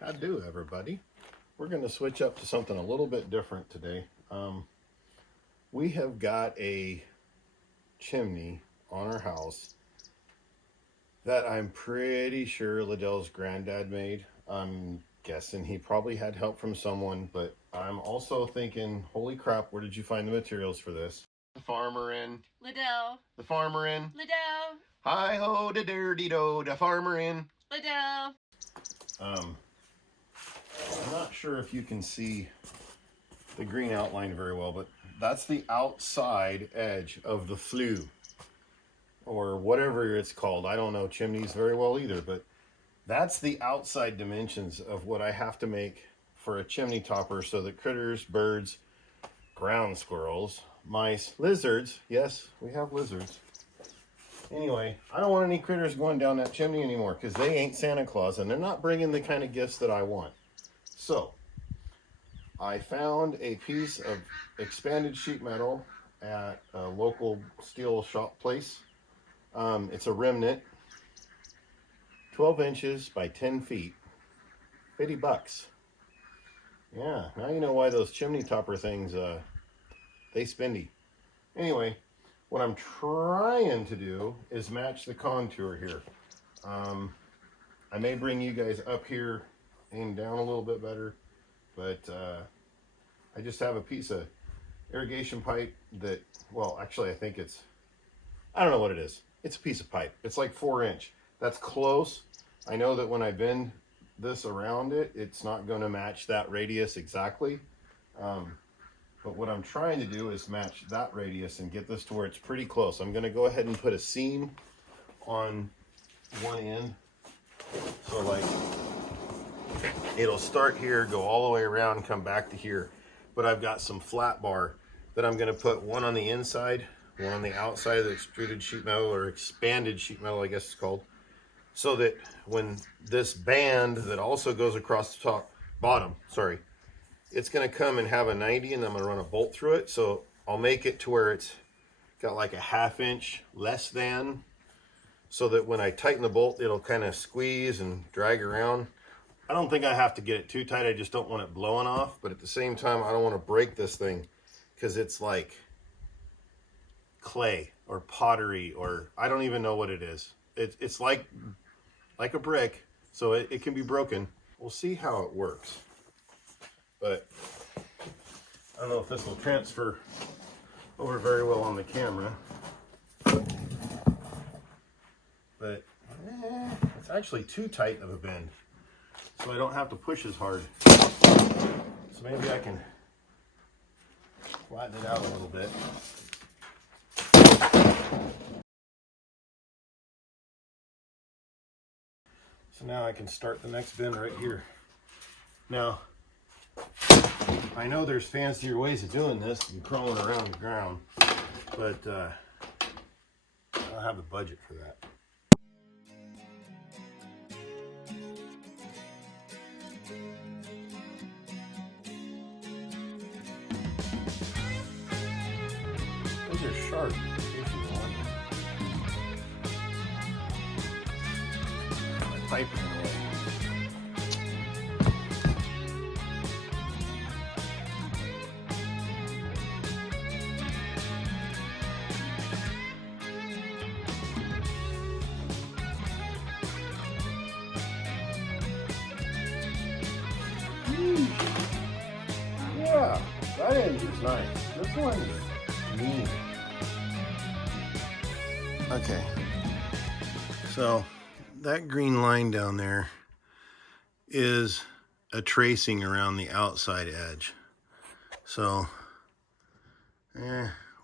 How do, everybody? We're going to switch up to something a little bit different today. We have got a chimney on our house that I'm pretty sure Liddell's granddad made. I'm guessing he probably had help from someone, but I'm also thinking, holy crap, where did you find the materials for this? The farmer in. Liddell. The farmer in. Liddell. Hi-ho, da dirty do, the farmer in. Liddell. I'm not sure if you can see the green outline very well, but that's the outside edge of the flue, or whatever it's called. I don't know chimneys very well either, but that's the outside dimensions of what I have to make for a chimney topper so that critters, birds, ground squirrels, mice, lizards, yes, we have lizards. Anyway, I don't want any critters going down that chimney anymore because they ain't Santa Claus and they're not bringing the kind of gifts that I want. So I found a piece of expanded sheet metal at a local steel shop place. It's a remnant, 12 inches by 10 feet, $50. Yeah, now you know why those chimney topper things, they spendy. Anyway, what I'm trying to do is match the contour here. I may bring you guys up here and down a little bit better, but I just have a piece of irrigation pipe that, well, actually I think it's, I don't know what it is. It's a piece of pipe. It's like 4-inch. That's close. I know that when I bend this around it, it's not going to match that radius exactly. But what I'm trying to do is match that radius and get this to where it's pretty close. I'm going to go ahead and put a seam on one end. So like, it'll start here, go all the way around, come back to here. But I've got some flat bar that I'm going to put one on the inside, one on the outside of the extruded sheet metal, or expanded sheet metal, I guess it's called, so that when this band that also goes across the bottom, it's going to come and have a 90, and I'm going to run a bolt through it. So I'll make it to where it's got like a 1/2 inch less than, so that when I tighten the bolt, it'll kind of squeeze and drag around. I don't think I have to get it too tight. I just don't want it blowing off. But at the same time, I don't want to break this thing because it's like clay or pottery, or I don't even know what it is. It's like a brick, so it can be broken. We'll see how it works. But I don't know if this will transfer over very well on the camera. But it's actually too tight of a bend, so I don't have to push as hard. So maybe I can flatten it out a little bit. So now I can start the next bend right here. Now, I know there's fancier ways of doing this than crawling around the ground, but I don't have the budget for that. Those are sharp. My pipe is in the way. Yeah, that end is nice. This one's mean. Okay, so that green line down there is a tracing around the outside edge. So,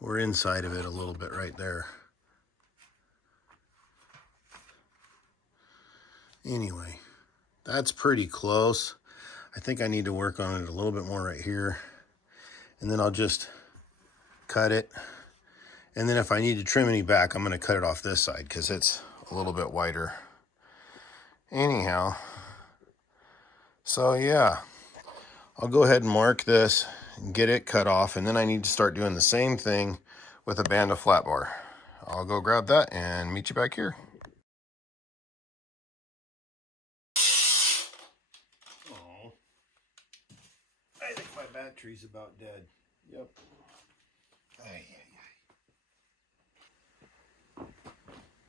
we're inside of it a little bit right there. Anyway, that's pretty close. I think I need to work on it a little bit more right here. And then I'll just cut it. And then if I need to trim any back, I'm going to cut it off this side because it's a little bit wider. Anyhow, so yeah, I'll go ahead and mark this and get it cut off. And then I need to start doing the same thing with a band of flat bar. I'll go grab that and meet you back here. battery's about dead. Yep. Ay, ay, ay.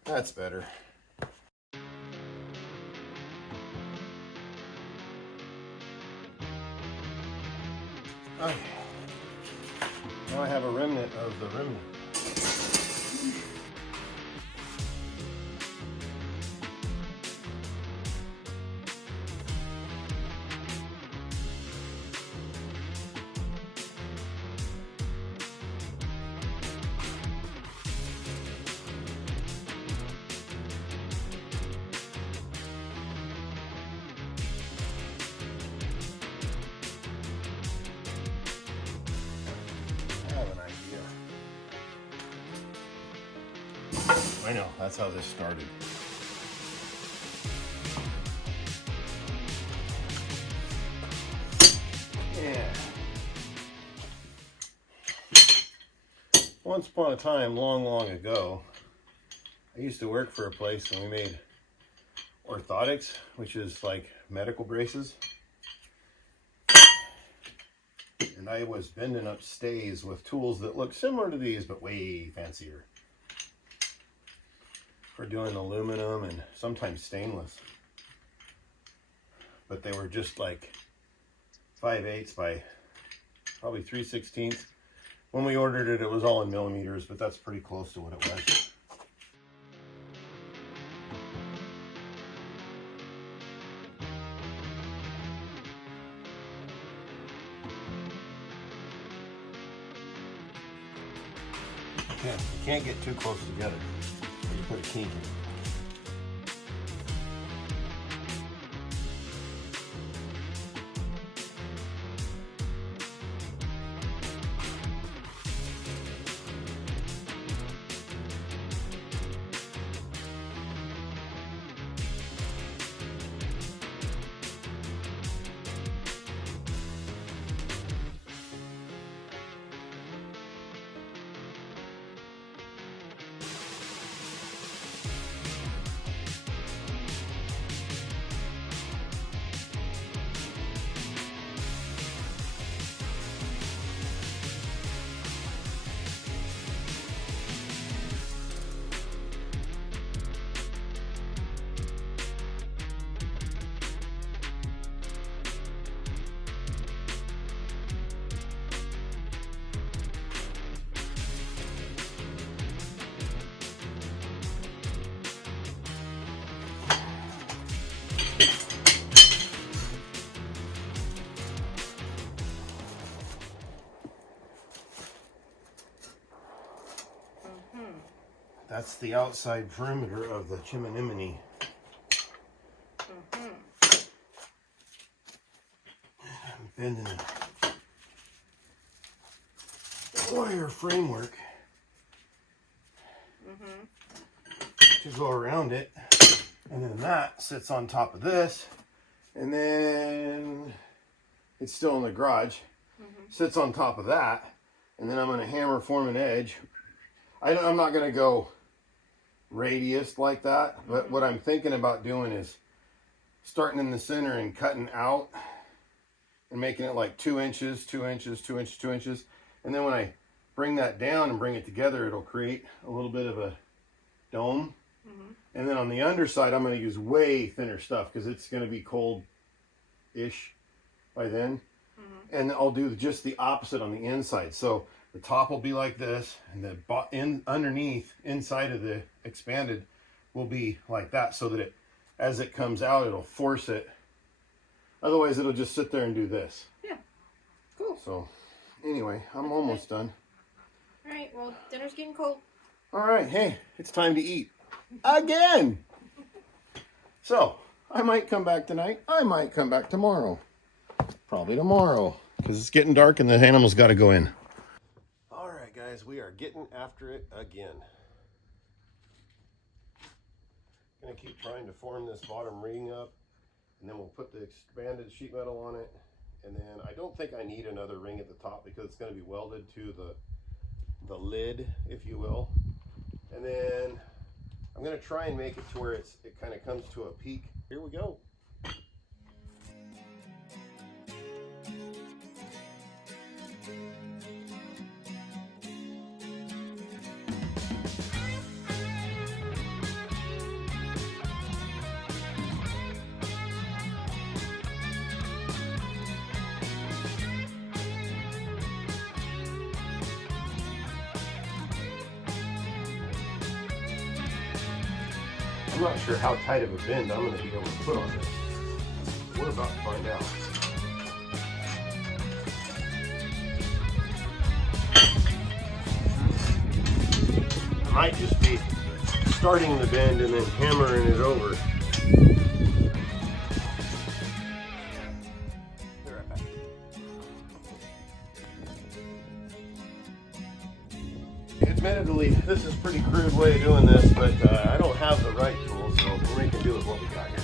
That's better. Okay. Now I have a remnant of the remnant. I know, that's how this started. Yeah. Once upon a time, long ago, I used to work for a place and we made orthotics, which is like medical braces. And I was bending up stays with tools that look similar to these, but way fancier. For doing aluminum and sometimes stainless. But they were just like 5/8 by probably 3/16. When we ordered it, it was all in millimeters, but that's pretty close to what it was. Yeah, you can't get too close together. You put a kink in. That's the outside perimeter of the chimney. I'm bending the wire framework to go around it, and then that sits on top of this, and then it's still in the garage, sits on top of that, and then I'm going to hammer form an edge. I'm not going to go radius like that, but what I'm thinking about doing is starting in the center and cutting out and making it like 2 inches, 2 inches, 2 inches, 2 inches. And then when I bring that down and bring it together, it'll create a little bit of a dome. And then on the underside, I'm going to use way thinner stuff because it's going to be cold-ish by then. And I'll do just the opposite on the inside. So the top will be like this, and the underneath, inside of the expanded, will be like that, so that it, as it comes out, it'll force it. Otherwise, it'll just sit there and do this. Yeah, cool. So, anyway, I'm almost done. All right, well, dinner's getting cold. All right, hey, it's time to eat. Again! So, I might come back tonight. I might come back tomorrow. Probably tomorrow, because it's getting dark and the animals got to go in. All right, guys, we are getting after it again. Gonna keep trying to form this bottom ring up, and then we'll put the expanded sheet metal on it. And then I don't think I need another ring at the top because it's going to be welded to the lid, if you will. And then I'm going to try and make it to where it kind of comes to a peak. Here we go. I'm not sure how tight of a bend I'm going to be able to put on this. We're about to find out. I might just be starting the bend and then hammering it over. Admittedly, this is a pretty crude way of doing this, but I don't have the right tools, so we're making do with what we got here.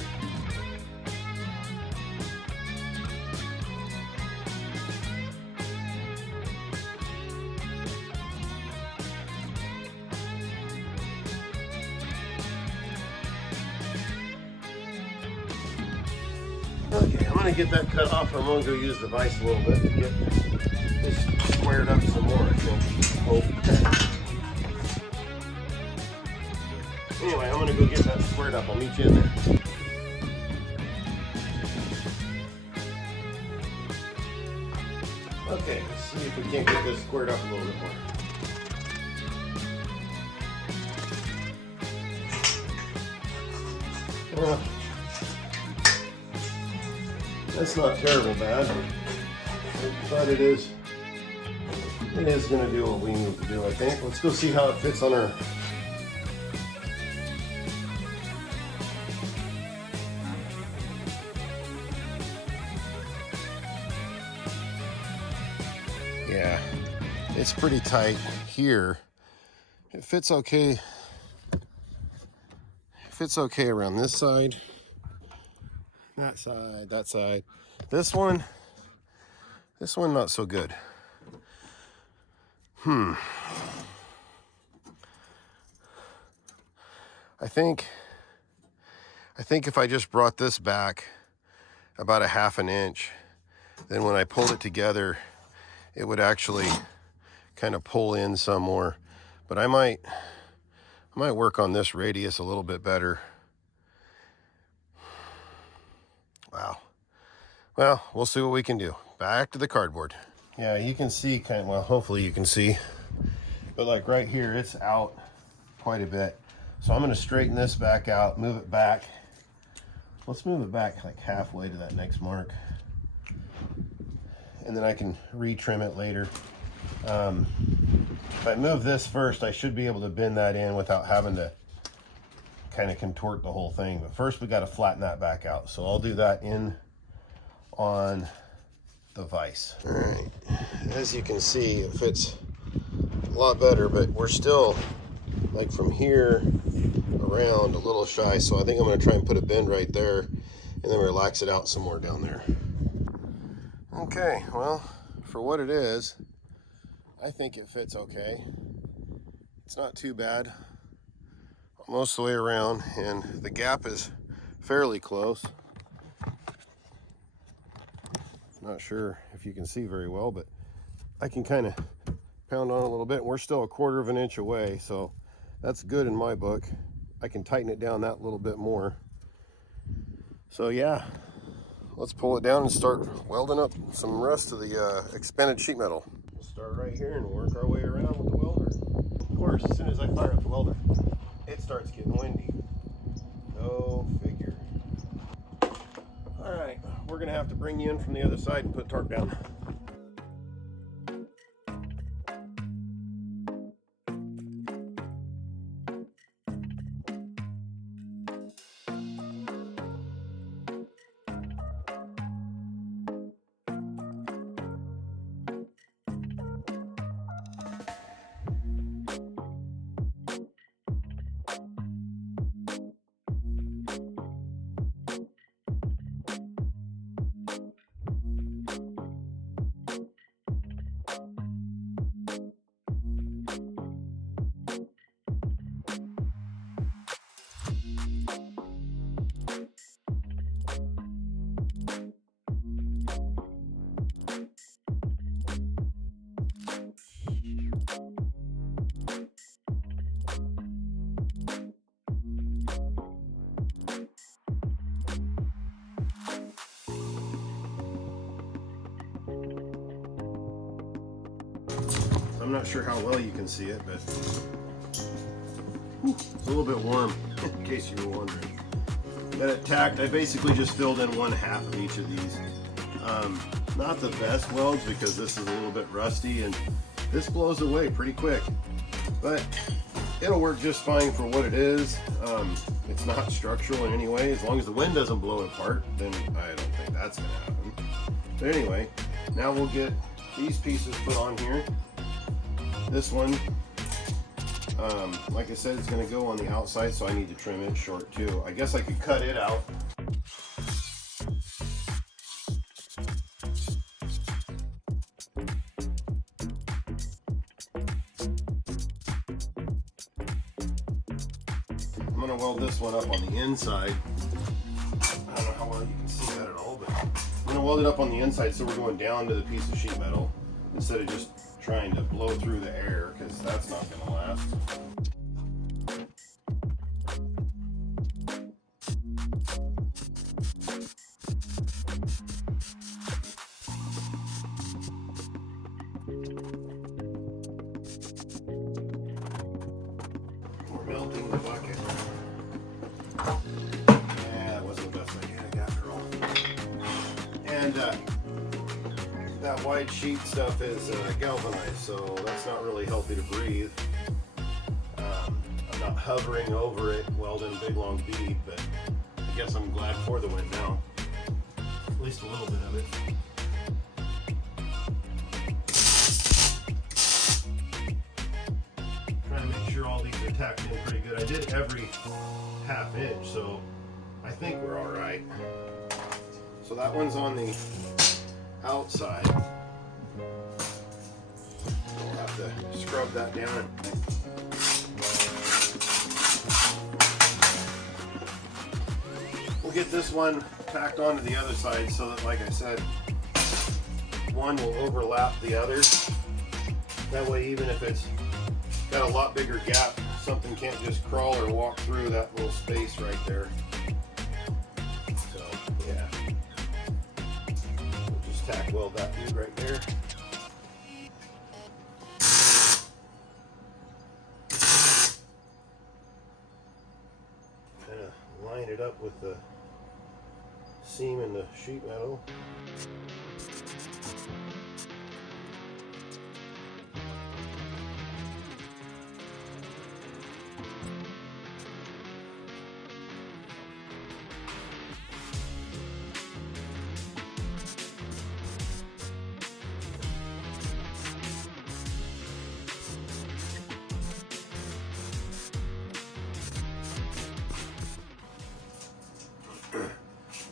Okay, I'm going to get that cut off. I'm going to go use the vise a little bit to get this squared up some more, I think. Hope. Anyway, I'm going to go get that squared up. I'll meet you in there. Okay, let's see if we can't get this squared up a little bit more. Well, that's not terrible bad, but it is going to do what we need to do, I think. Let's go see how it fits on our... Yeah, it's pretty tight here. It fits okay. It fits okay around this side, that side, that side. This one not so good. I think if I just brought this back about a half an inch, then when I pulled it together, it would actually kind of pull in some more. But I might work on this radius a little bit better. Wow. Well, we'll see what we can do. Back to the cardboard. Yeah, you can see well, hopefully you can see. But like right here, it's out quite a bit. So I'm going to straighten this back out, move it back. Let's move it back like halfway to that next mark. And then I can retrim it later. If I move this first, I should be able to bend that in without having to kind of contort the whole thing. But first we got to flatten that back out. So I'll do that in on the vise. All right, as you can see, it fits a lot better, but we're still like from here around a little shy. So I think I'm going to try and put a bend right there and then relax it out some more down there. Okay, well, for what it is, I think it fits okay. It's not too bad most of the way around, and the gap is fairly close. Not sure if you can see very well, but I can kind of pound on a little bit. We're still 1/4 of an inch away, so that's good in my book. I can tighten it down that little bit more. So yeah, let's pull it down and start welding up some rest of the expanded sheet metal. We'll start right here and work our way around with the welder. Of course, as soon as I fire up the welder, it starts getting windy. Go figure. All right, we're gonna have to bring you in from the other side and put tarp down. I'm not sure how well you can see it, but It's a little bit warm, in case you were wondering. Got it tacked. I basically just filled in 1/2 of each of these. Not the best welds because this is a little bit rusty and this blows away pretty quick. But it'll work just fine for what it is. It's not structural in any way. As long as the wind doesn't blow it apart, then I don't think that's going to happen. But anyway, now we'll get these pieces put on here. This one, like I said, it's going to go on the outside, so I need to trim it short too. I guess I could cut it out. I'm going to weld this one up on the inside. I don't know how well you can see that at all, but I'm going to weld it up on the inside so we're going down to the piece of sheet metal instead of just trying to blow through the air, because that's not going to last. We're melting the bucket. Yeah, that wasn't the best idea I got, girl. And that wide sheet stuff is galvanized, so that's not really healthy to breathe. I'm not hovering over it, welding a big long bead, but I guess I'm glad for the wind now. At least a little bit of it. Trying to make sure all these are tacked in pretty good. I did every 1/2 inch, so I think we're all right. So that one's on the outside. We'll have to scrub that down. We'll get this one tacked onto the other side so that, like I said, one will overlap the other. That way, even if it's got a lot bigger gap, something can't just crawl or walk through that little space right there. So, yeah. We'll just tack weld that dude right there. Kind of line it up with the seam in the sheet metal.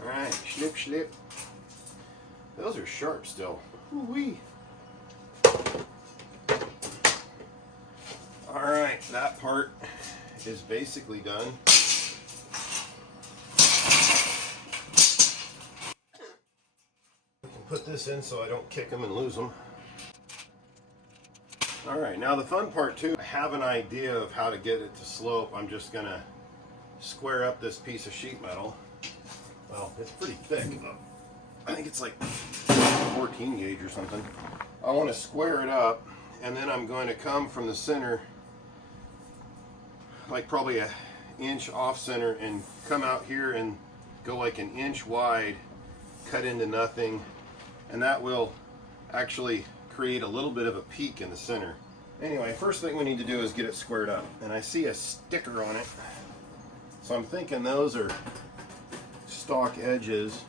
Alright, snip, snip. Those are sharp still. Woo-wee. Alright, that part is basically done. We can put this in so I don't kick them and lose them. Alright, now the fun part too, I have an idea of how to get it to slope. I'm just going to square up this piece of sheet metal. Well, it's pretty thick. I think it's like 14 gauge or something. I want to square it up, and then I'm going to come from the center, like probably an inch off center, and come out here and go like an inch wide, cut into nothing, and that will actually create a little bit of a peak in the center. Anyway, first thing we need to do is get it squared up, and I see a sticker on it, so I'm thinking those are stock edges.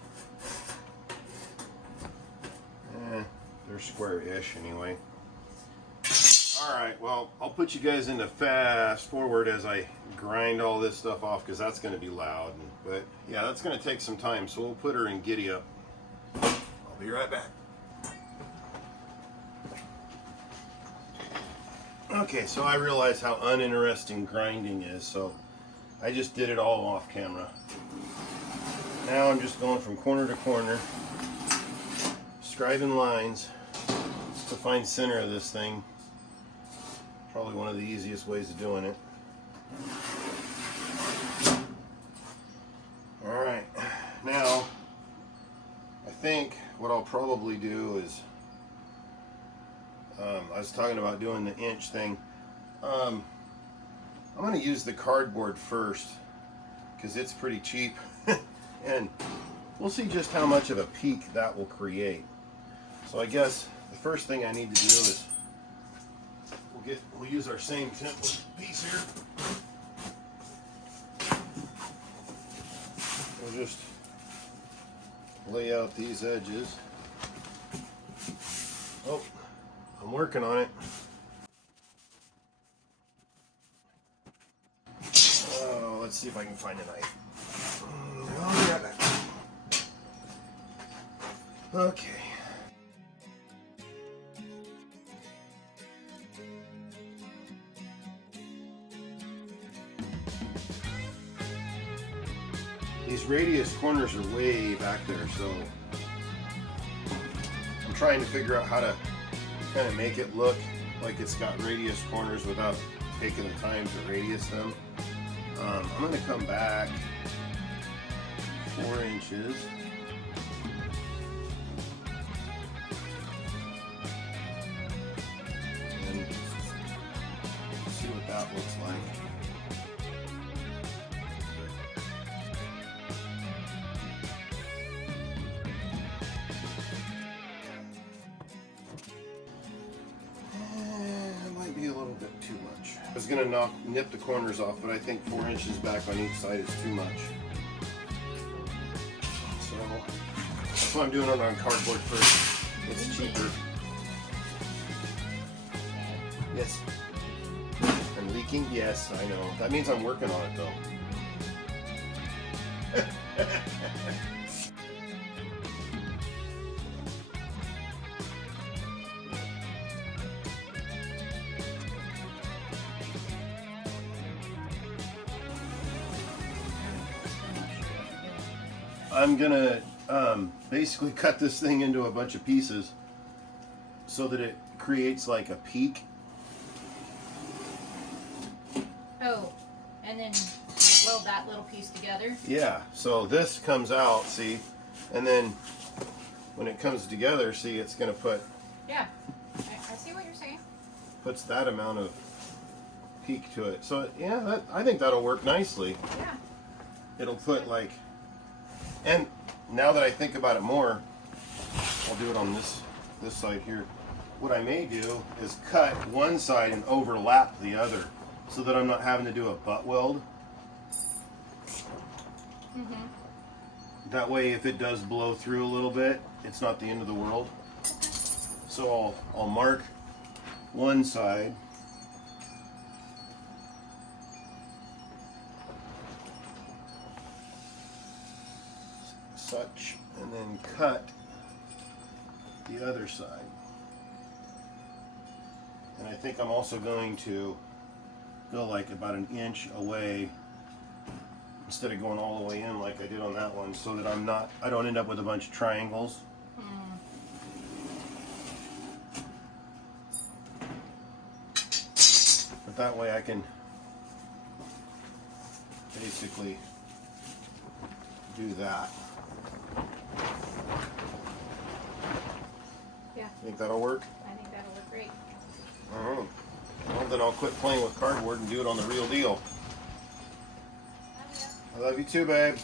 They're square-ish anyway. Alright, well, I'll put you guys into fast forward as I grind all this stuff off, because that's going to be loud. But yeah, that's going to take some time, so we'll put her in giddy up. I'll be right back. Okay, so I realize how uninteresting grinding is, so I just did it all off camera. Now I'm just going from corner to corner, scribing lines to find center of this thing. Probably one of the easiest ways of doing it. Alright, now I think what I'll probably do is, I was talking about doing the inch thing. I'll I'm going to use the cardboard first because it's pretty cheap. And we'll see just how much of a peak that will create. So I guess the first thing I need to do is we'll use our same template piece here. We'll just lay out these edges. Oh, I'm working on it. Oh, let's see if I can find a knife. I'll be right back. Okay. These radius corners are way back there, so I'm trying to figure out how to kind of make it look like it's got radius corners without taking the time to radius them. I'm going to come back 4 inches. And see what that looks like. Be a little bit too much. I was going to nip the corners off, but I think 4 inches back on each side is too much. So that's why I'm doing it on cardboard first. It's cheaper. Yes. I'm leaking? Yes, I know. That means I'm working on it though. I'm gonna basically cut this thing into a bunch of pieces so that it creates like a peak. Oh, and then weld that little piece together. Yeah, so this comes out, see, and then when it comes together, see, it's gonna put. Yeah, I see what you're saying. Puts that amount of peak to it. So yeah, I think that'll work nicely. Yeah. It'll put like. And now that I think about it more, I'll do it on this side here. What I may do is cut one side and overlap the other so that I'm not having to do a butt weld. Mm-hmm. That way if it does blow through a little bit, it's not the end of the world. So I'll mark one side. Such, and then cut the other side. And I think I'm also going to go like about an inch away instead of going all the way in like I did on that one, so that I don't end up with a bunch of triangles. But that way I can basically do that. Yeah. Think that'll work? I think that'll look great. Alright. Well, then I'll quit playing with cardboard and do it on the real deal. I love you too, babe.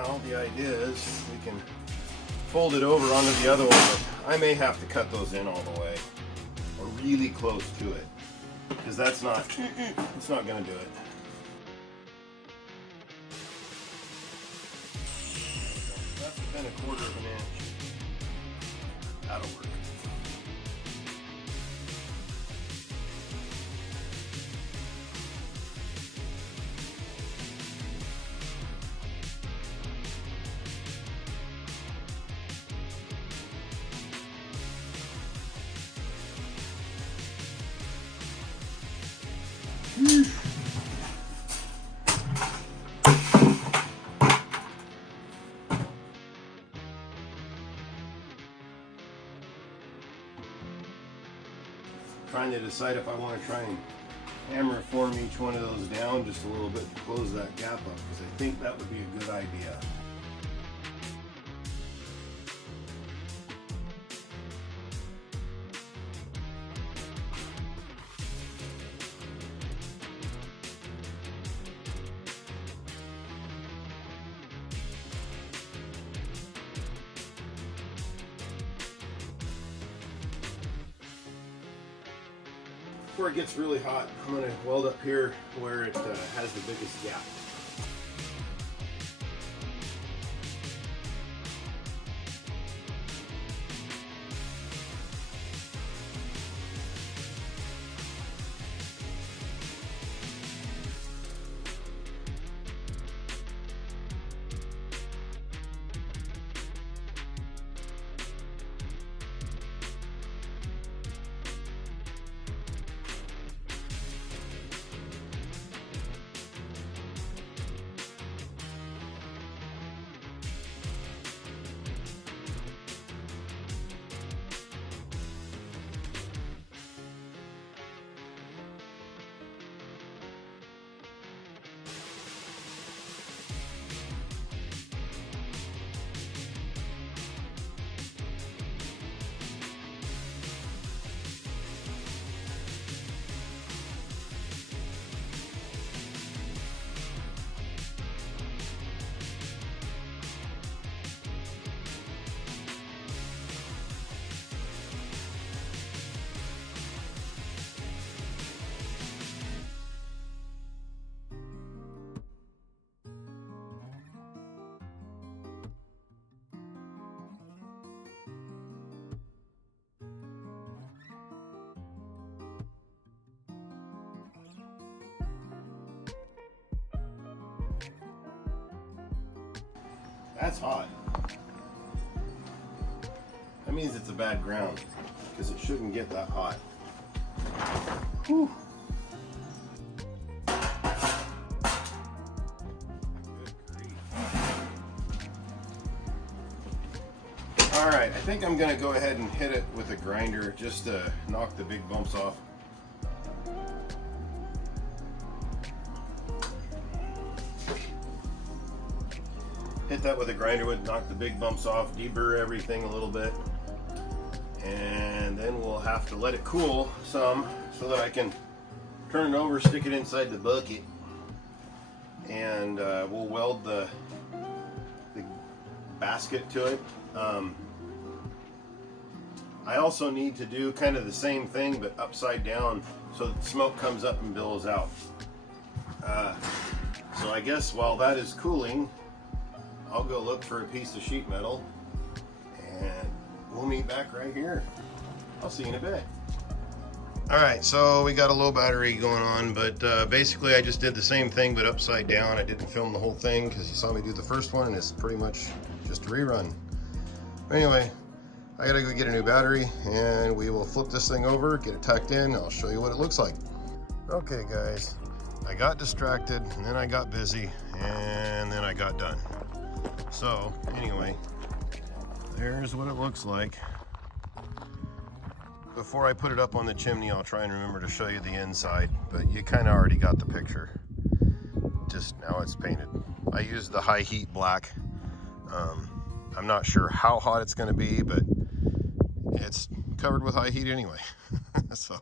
now the idea is we can fold it over onto the other one, but I may have to cut those in all the way, or really close to it, because it's not going to do it. That's within 1/4 of an inch. That'll work. Trying to decide if I want to try and hammer form each one of those down just a little bit to close that gap up, because I think that would be a good idea. Before it gets really hot, I'm going to weld up here where it has the biggest gap. That's hot. That means it's a bad ground, because it shouldn't get that hot. Whew. Alright, I think I'm going to go ahead and hit it with a grinder just to knock the big bumps off. Hit that with a grinder, would knock the big bumps off, deburr everything a little bit, and then we'll have to let it cool some so that I can turn it over, stick it inside the bucket, and we'll weld the basket to it. I also need to do kind of the same thing but upside down so that smoke comes up and billows out. So I guess while that is cooling, I'll go look for a piece of sheet metal and we'll meet back right here. I'll see you in a bit. Alright, so we got a low battery going on, but basically I just did the same thing but upside down. I didn't film the whole thing because you saw me do the first one and it's pretty much just a rerun. Anyway, I gotta go get a new battery and we will flip this thing over, get it tucked in, I'll show you what it looks like. Okay guys, I got distracted and then I got busy and then I got done. So anyway, there's what it looks like. Before I put it up on the chimney, I'll try and remember to show you the inside, but you kind of already got the picture. Just now it's painted. I used the high heat black. I'm not sure how hot it's going to be, but it's covered with high heat anyway. So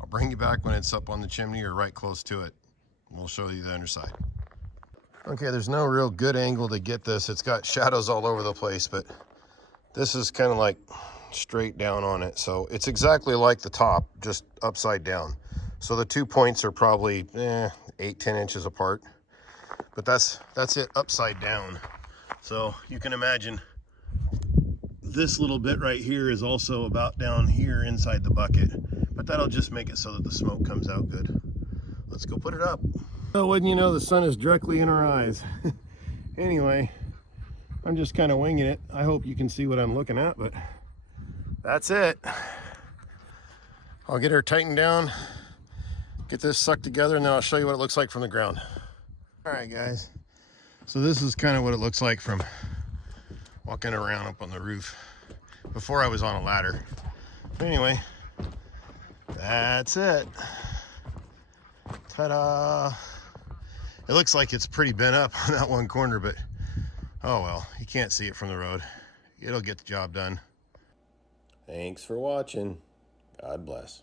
I'll bring you back when it's up on the chimney or right close to it. We'll show you the underside. Okay, there's no real good angle to get this. It's got shadows all over the place, but this is kind of like straight down on it. So it's exactly like the top, just upside down. So the 2 points are probably 8-10 inches apart, but that's it upside down. So you can imagine this little bit right here is also about down here inside the bucket, but that'll just make it so that the smoke comes out good. Let's go put it up. Oh, wouldn't you know, the sun is directly in our eyes. Anyway, I'm just kind of winging it. I hope you can see what I'm looking at, but that's it. I'll get her tightened down, get this sucked together, and then I'll show you what it looks like from the ground. All right, guys. So this is kind of what it looks like from walking around up on the roof before I was on a ladder. But anyway, that's it. Ta-da! It looks like it's pretty bent up on that one corner, but oh well, you can't see it from the road. It'll get the job done. Thanks for watching. God bless.